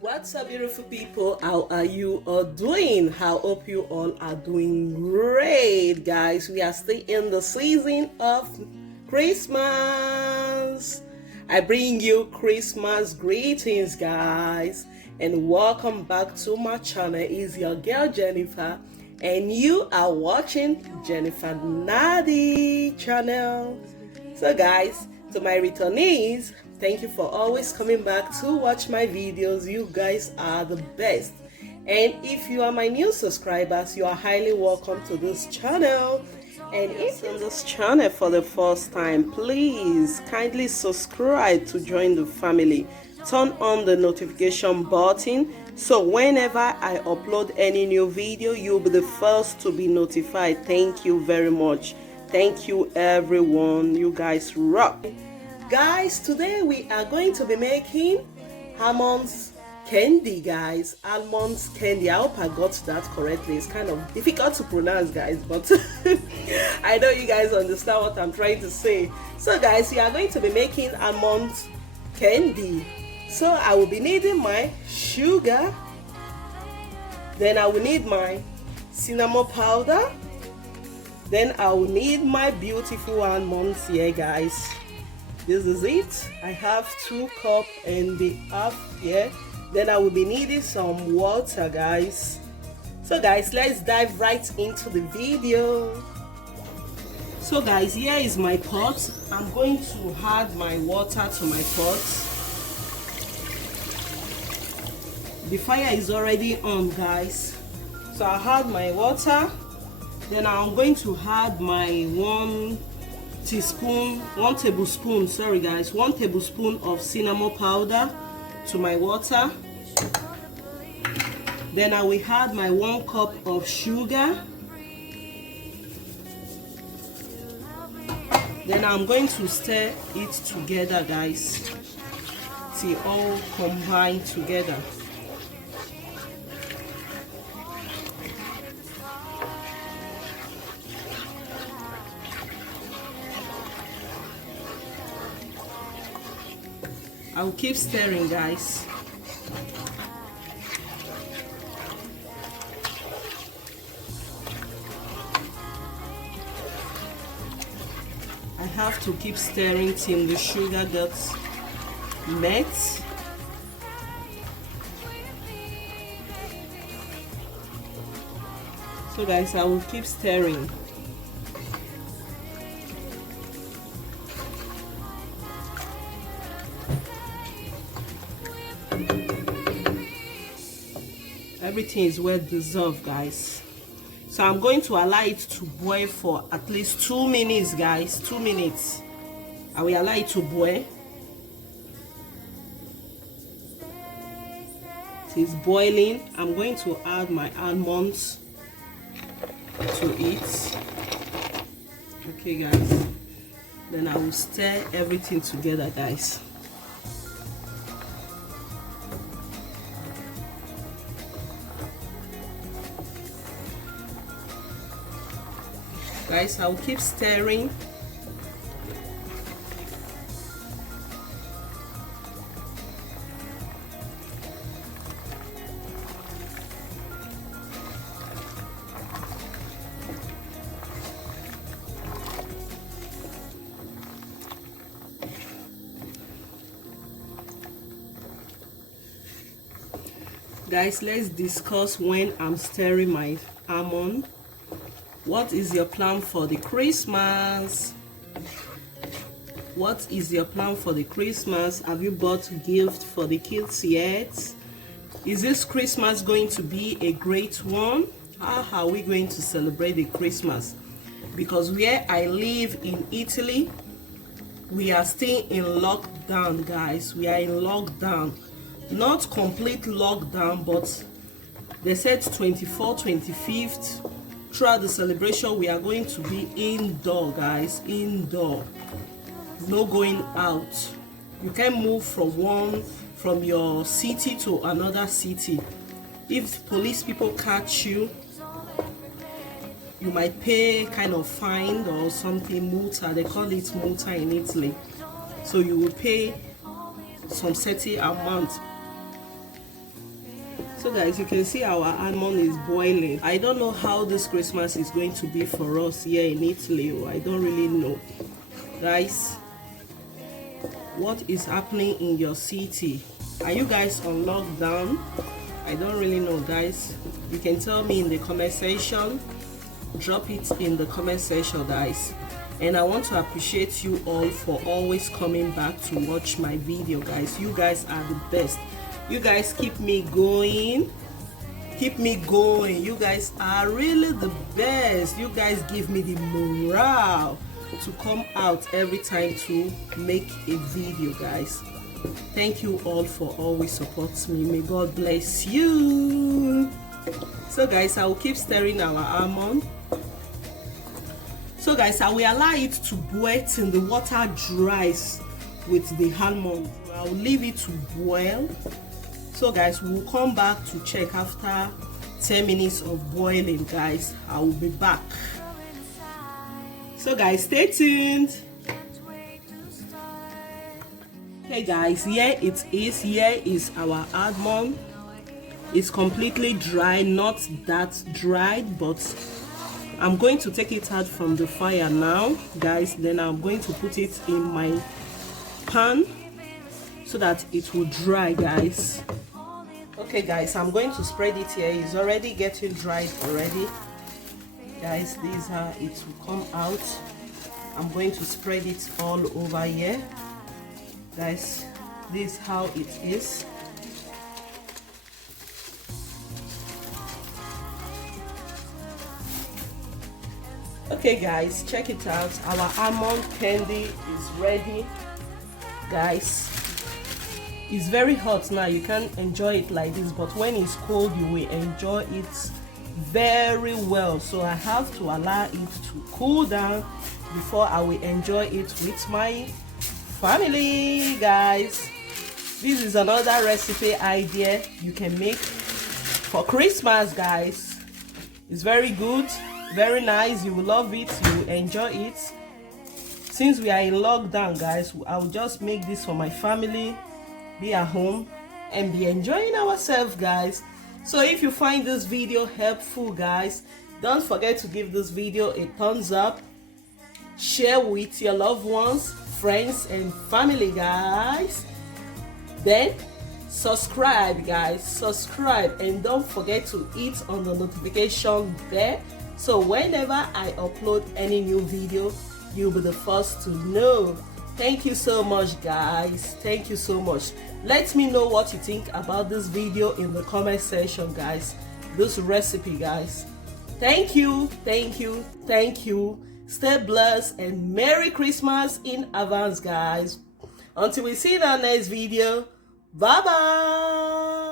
What's up, beautiful people? How are you all doing? I hope you all are doing great, guys. We are still in the season of Christmas. I bring you Christmas greetings, guys, and welcome back to my channel. It's your girl Jennifer, and you are watching Jennifer Nadi channel. So, guys, to my returnees, thank you for always coming back to watch my videos. You guys are the best. And if you are my new subscribers, you are highly welcome to this channel. And if you're on this channel for the first time, please kindly subscribe to join the family. Turn on the notification button so whenever I upload any new video, you'll be the first to be notified. Thank you very much. Thank you, everyone. You guys rock. Guys, today we are going to be making almonds candy, guys. Almonds candy. I hope I got that correctly. It's kind of difficult to pronounce, guys, but I know you guys understand what I'm trying to say. So, guys, we are going to be making almonds candy. So I will be needing my sugar. Then I will need my cinnamon powder. Then I will need my beautiful almonds here, guys. This is it. I have 2 cups and a half here. Then I will be needing some water, guys. So, guys, let's dive right into the video. So, guys, here is my pot. I'm going to add my water to my pot. The fire is already on, guys. So I add my water. Then I'm going to add my 1 tablespoon of cinnamon powder to my water. Then I will add my 1 cup of sugar. Then I'm going to stir it together, guys, till all combine together. I will keep stirring, guys. I have to keep stirring till the sugar gets met. So, guys, I will keep stirring. Everything is well dissolved, guys. So I'm going to allow it to boil for at least 2 minutes, guys. 2 minutes. I will allow it to boil. It is boiling. I'm going to add my almonds to it. Okay, guys. Then I will stir everything together, guys. Guys, I'll keep stirring. Guys, let's discuss when I'm stirring my almond. What is your plan for the Christmas? What is your plan for the Christmas? Have you bought gift for the kids yet? Is this Christmas going to be a great one? How are we going to celebrate the Christmas? Because where I live in Italy, we are still in lockdown, guys. We are in lockdown. Not complete lockdown, but they said 24th, 25th. Throughout the celebration, we are going to be indoor, guys. Indoor. No going out. You can move from your city to another city. If police people catch you, you might pay kind of fine or something, multa. They call it multa in Italy. So you will pay some certain amount So guys, you can see our almond is boiling. I don't know how this Christmas is going to be for us here in Italy. I don't really know. Guys, what is happening in your city? Are you guys on lockdown? I don't really know, guys. You can tell me in the comment section. Drop it in the comment section, guys. And I want to appreciate you all for always coming back to watch my video, guys. You guys are the best. You guys keep me going. Keep me going. You guys are really the best. You guys give me the morale to come out every time to make a video, guys. Thank you all for always supporting me. May God bless you. So guys, I will keep stirring our almond. So guys, I will allow it to boil till the water dries with the almond. I will leave it to boil. So guys, we'll come back to check after 10 minutes of boiling, guys. I will be back. So guys, stay tuned. Okay guys, here it is. Here is our almond. It's completely dry, not that dried, but I'm going to take it out from the fire now, guys. Then I'm going to put it in my pan so that it will dry, guys. Okay guys, I'm going to spread it here. It's already getting dried already, guys. This is how it will come out. I'm going to spread it all over here, guys. This is how it is. Okay guys, check it out. Our almond candy is ready, guys. It's very hot now. You can't enjoy it like this, but when it's cold you will enjoy it very well. So I have to allow it to cool down before I will enjoy it with my family, guys. This is another recipe idea you can make for Christmas, guys. It's very good, very nice. You will love it, you will enjoy it. Since we are in lockdown, guys, I will just make this for my family, be at home and be enjoying ourselves, guys. So if you find this video helpful, guys, don't forget to give this video a thumbs up, share with your loved ones, friends and family, guys. Then subscribe, guys, subscribe, and don't forget to hit on the notification bell, so whenever I upload any new video, you'll be the first to know. Thank you so much, guys. Thank you so much. Let me know what you think about this video in the comment section, guys. This recipe, guys. Thank you, thank you, thank you. Stay blessed and Merry Christmas in advance, guys. Until we see in our next video, bye bye.